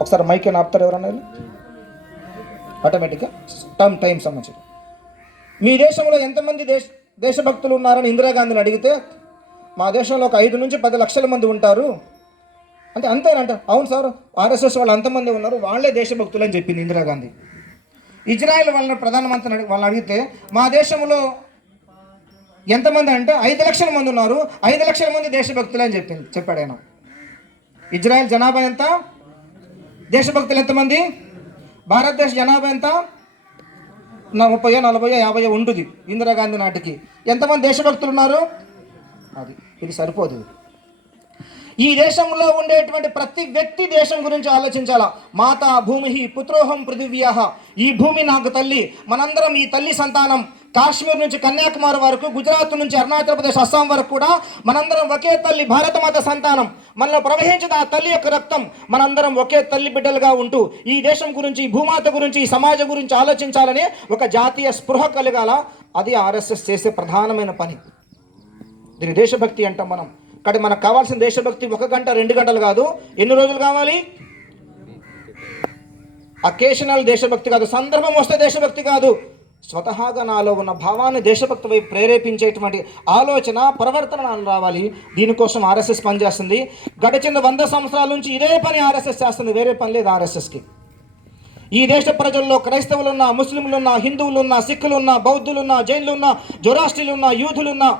ఒకసారి మైక్ అని ఆపుతారు ఎవరన్నా? ఆటోమేటిక్గా టైం సంబంధించి మీ దేశంలో ఎంతమంది దేశభక్తులు ఉన్నారని ఇందిరాగాంధీని అడిగితే మా దేశంలో ఒక 5 నుంచి 10 లక్షల మంది ఉంటారు అంటే అంతేనంట. అవును సార్, ఆర్ఎస్ఎస్ వాళ్ళు అంతమంది ఉన్నారు, వాళ్ళే దేశభక్తులు అని చెప్పింది ఇందిరాగాంధీ. ఇజ్రాయెల్ వాళ్ళ ప్రధానమంత్రిని వాళ్ళని అడిగితే మా దేశంలో ఎంతమంది అంటే 5 లక్షల మంది ఉన్నారు, 5 లక్షల మంది దేశభక్తులు అని చెప్పాడు ఆయన. ఇజ్రాయెల్ జనాభా ఎంత, దేశభక్తులు ఎంతమంది? భారతదేశ జనాభా ఎంత? 30, 40, 50 ఉంటుంది ఇందిరాగాంధీ నాటికి. ఎంతమంది దేశభక్తులు ఉన్నారు? ఇది సరిపోదు. ఈ దేశంలో ఉండేటువంటి ప్రతి వ్యక్తి దేశం గురించి ఆలోచించాలా. మాతా భూమి పుత్రోహం పృథివ్యాః, ఈ భూమి నాకు తల్లి, మనందరం ఈ తల్లి సంతానం. కాశ్మీర్ నుంచి కన్యాకుమారి వరకు, గుజరాత్ నుంచి అరుణాచల్ ప్రదేశ్, అస్సాం వరకు కూడా మనందరం ఒకే తల్లి భారతమాత సంతానం. మనలో ప్రవహించిన ఆ తల్లి యొక్క రక్తం. మనందరం ఒకే తల్లి బిడ్డలుగా ఉంటూ ఈ దేశం గురించి, ఈ భూమాత గురించి, ఈ సమాజం గురించి ఆలోచించాలని ఒక జాతీయ స్పృహ కలగాల. అది ఆర్ఎస్ఎస్ చేసే ప్రధానమైన పని. దీని దేశభక్తి అంటాం మనం. కానీ మనకు కావాల్సిన దేశభక్తి 1 గంట 2 గంటలు కాదు. ఎన్ని రోజులు కావాలి? అకేషనల్ దేశభక్తి కాదు, సందర్భం వస్తే దేశభక్తి కాదు. స్వతహాగా నాలో ఉన్న భావాన్ని దేశభక్తి వైపు ప్రేరేపించేటువంటి ఆలోచన, ప్రవర్తన రావాలి. దీనికోసం ఆర్ఎస్ఎస్ పనిచేస్తుంది. గడిచిన 100 సంవత్సరాల నుంచి ఇదే పని ఆర్ఎస్ఎస్ చేస్తుంది, వేరే పని లేదు ఆర్ఎస్ఎస్కి. ఈ దేశ ప్రజల్లో క్రైస్తవులున్నా, ముస్లింలున్నా, హిందువులున్నా, సిక్కులున్నా, బౌద్ధులున్నా, జైన్లున్నా, జొరాస్ట్రీలున్నా, యూదులున్నా,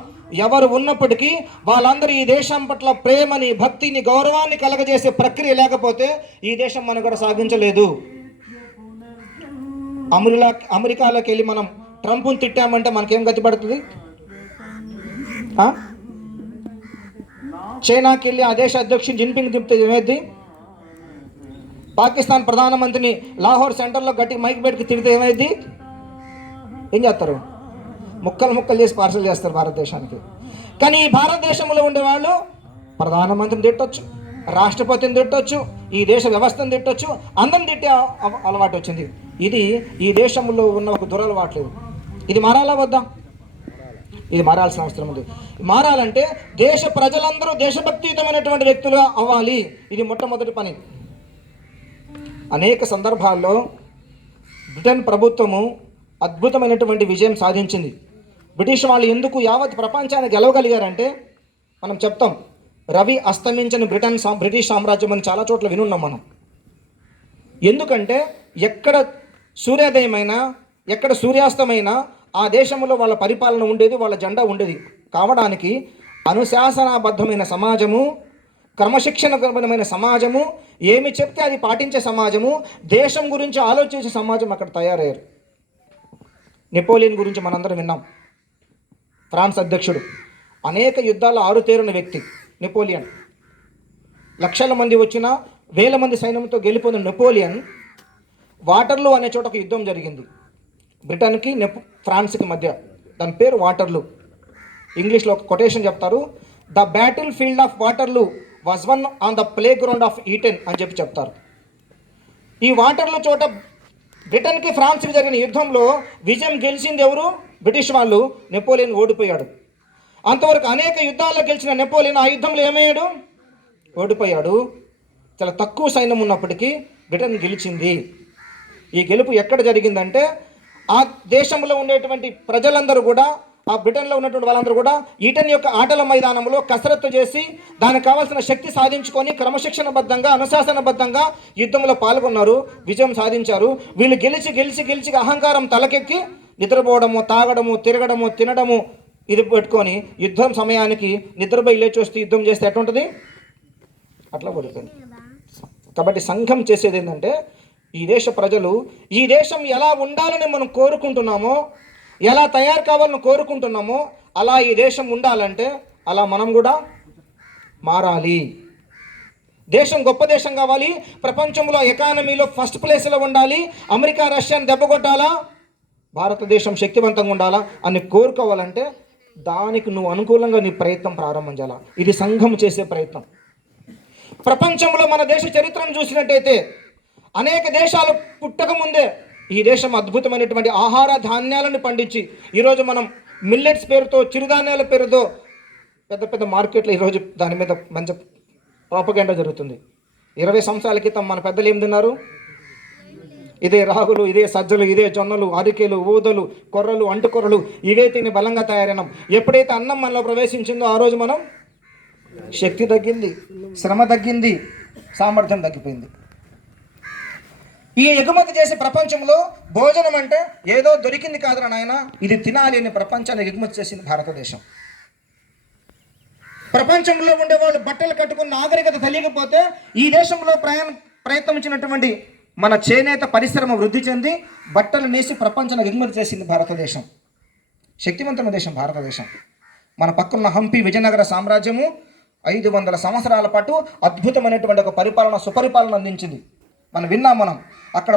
ఎవరు ఉన్నప్పటికీ వాళ్ళందరూ ఈ దేశం పట్ల ప్రేమని, భక్తిని, గౌరవాన్ని కలగజేసే ప్రక్రియ లేకపోతే ఈ దేశం మనుగడ సాగించలేదు. అమెరికాలోకి వెళ్ళి మనం ట్రంప్ను తిట్టామంటే మనకేం గతి పడుతుంది? చైనాకి వెళ్ళి ఆ దేశ అధ్యక్షుడు జిన్పింగ్ తిప్పితే ఏమైంది? పాకిస్తాన్ ప్రధానమంత్రిని లాహోర్ సెంటర్లో గట్టి మైక్ పెట్టుకు తిడితే ఏమైంది? ఏం చేస్తారు? ముక్కలు చేసి పార్సల్ చేస్తారు భారతదేశానికి. కానీ ఈ భారతదేశంలో ఉండేవాళ్ళు ప్రధానమంత్రిని తిట్టొచ్చు, రాష్ట్రపతిని తిట్టొచ్చు, ఈ దేశ వ్యవస్థను తిట్టొచ్చు, అందరిని తిట్టే అలవాటు వచ్చింది. ఇది ఈ దేశంలో ఉన్న ఒక దురలవాట్లేదు. ఇది మారాలా వద్దా? ఇది మారాల్సిన అవసరం ఉంది. మారాలంటే దేశ ప్రజలందరూ దేశభక్తియుతమైనటువంటి వ్యక్తులుగా అవ్వాలి. ఇది మొట్టమొదటి పని. అనేక సందర్భాల్లో బ్రిటన్ ప్రభుత్వము అద్భుతమైనటువంటి విజయం సాధించింది. బ్రిటిష్ వాళ్ళు ఎందుకు యావత్ ప్రపంచాన్ని గెలవగలిగారంటే మనం చెప్తాం, రవి అస్తమించని బ్రిటిష్ సామ్రాజ్యం అని చాలా చోట్ల వినున్నాం మనం. ఎందుకంటే ఎక్కడ సూర్యోదయమైనా, ఎక్కడ సూర్యాస్తమైనా ఆ దేశంలో వాళ్ళ పరిపాలన ఉండేది, వాళ్ళ జెండా ఉండేది. కావడానికి అనుశాసనాబద్ధమైన సమాజము, క్రమశిక్షణమైన సమాజము, ఏమి చెప్తే అది పాటించే సమాజము, దేశం గురించి ఆలోచించే సమాజం అక్కడ తయారయ్యారు. నెపోలియన్ గురించి మనందరం విన్నాం. ఫ్రాన్స్ అధ్యక్షుడు, అనేక యుద్ధాల్లో ఆరుతేరిన వ్యక్తి నెపోలియన్. లక్షల మంది వచ్చినా, 1000 మంది సైన్యంతో గెలిపోయిన నెపోలియన్, వాటర్లూ అనే చోట ఒక యుద్ధం జరిగింది బ్రిటన్కి ఫ్రాన్స్కి మధ్య. దాని పేరు వాటర్లూ. ఇంగ్లీష్లో ఒక కొటేషన్ చెప్తారు, the battle field of వాటర్లూ was one on the play ground of eaten అని చెప్తారు. ఈ వాటర్లూ చోట బ్రిటన్కి ఫ్రాన్స్కి జరిగిన యుద్ధంలో విజయం గెలిచింది ఎవరు? బ్రిటిష్ వాళ్ళు. నెపోలియన్ ఓడిపోయాడు. అంతవరకు అనేక యుద్ధాల్లో గెలిచిన నెపోలియన్ ఆ యుద్ధంలో ఏమయ్యాడు? ఓడిపోయాడు. చాలా తక్కువ సైన్యం ఉన్నప్పటికీ బ్రిటన్ గెలిచింది. ఈ గెలుపు ఎక్కడ జరిగిందంటే ఆ దేశంలో ఉండేటువంటి ప్రజలందరూ కూడా, ఆ బ్రిటన్లో ఉన్నటువంటి వాళ్ళందరూ కూడా ఈటెన్ యొక్క ఆటల మైదానంలో కసరత్తు చేసి దానికి కావాల్సిన శక్తి సాధించుకొని క్రమశిక్షణబద్ధంగా, అనుశాసనబద్ధంగా యుద్ధంలో పాల్గొన్నారు, విజయం సాధించారు. వీళ్ళు గెలిచి అహంకారం తలకెక్కి నిద్రపోవడము, తాగడము, తిరగడము, తినడము ఇది పెట్టుకొని యుద్ధం సమయానికి నిద్రపోయి లేచి వస్తే యుద్ధం చేస్తే ఎట్లుంటుంది? అట్లా ఓడిపోయింది. కాబట్టి సంఘం చేసేది ఏంటంటే, ఈ దేశ ప్రజలు ఈ దేశం ఎలా ఉండాలని మనం కోరుకుంటున్నామో, ఎలా తయారు కావాలని కోరుకుంటున్నామో అలా ఈ దేశం ఉండాలంటే అలా మనం కూడా మారాలి. దేశం గొప్ప దేశం కావాలి, ప్రపంచంలో ఎకానమీలో ఫస్ట్ ప్లేస్లో ఉండాలి, అమెరికా రష్యాని దెబ్బకొట్టాలా, భారతదేశం శక్తివంతంగా ఉండాలా అని కోరుకోవాలంటే దానికి నువ్వు అనుకూలంగా నీ ప్రయత్నం ప్రారంభం చేయాలి. ఇది సంఘం చేసే ప్రయత్నం. ప్రపంచంలో మన దేశ చరిత్రను చూసినట్టయితే అనేక దేశాలు పుట్టకముందే ఈ దేశం అద్భుతమైనటువంటి ఆహార ధాన్యాలను పండించి ఈరోజు మనం మిల్లెట్స్ పేరుతో, చిరుధాన్యాల పేరుతో పెద్ద పెద్ద మార్కెట్లో ఈరోజు దాని మీద మంచి ప్రాపగెండా జరుగుతుంది. 20 సంవత్సరాల క్రితం మన పెద్దలు ఏం తిన్నారు? ఇదే రాగులు, ఇదే సజ్జలు, ఇదే జొన్నలు, అరికెలు, ఊదలు, కొర్రలు, అంటుకొర్రలు ఇవే తిని బలంగా తయారైనాం. ఎప్పుడైతే అన్నం మనలో ప్రవేశించిందో ఆ రోజు మనం శక్తి తగ్గింది, శ్రమ తగ్గింది, సామర్థ్యం తగ్గిపోయింది. ఈ ఎగుమతి చేసే ప్రపంచంలో భోజనం అంటే ఏదో దొరికింది కాదురా నాయన, ఇది తినాలి అని ప్రపంచానికి ఎగుమతి చేసింది భారతదేశం. ప్రపంచంలో ఉండేవాళ్ళు బట్టలు కట్టుకున్న నాగరికత తెలియకపోతే ఈ దేశంలో ప్రయత్నించినటువంటి మన చేనేత పరిశ్రమ వృద్ధి చెంది బట్టలు నేసి ప్రపంచానికి ఎగుమతి చేసింది భారతదేశం. శక్తివంతమైన దేశం భారతదేశం. మన పక్కన హంపి విజయనగర సామ్రాజ్యము 500 సంవత్సరాల పాటు అద్భుతమైనటువంటి ఒక పరిపాలన, సుపరిపాలన అందించింది. మనం అక్కడ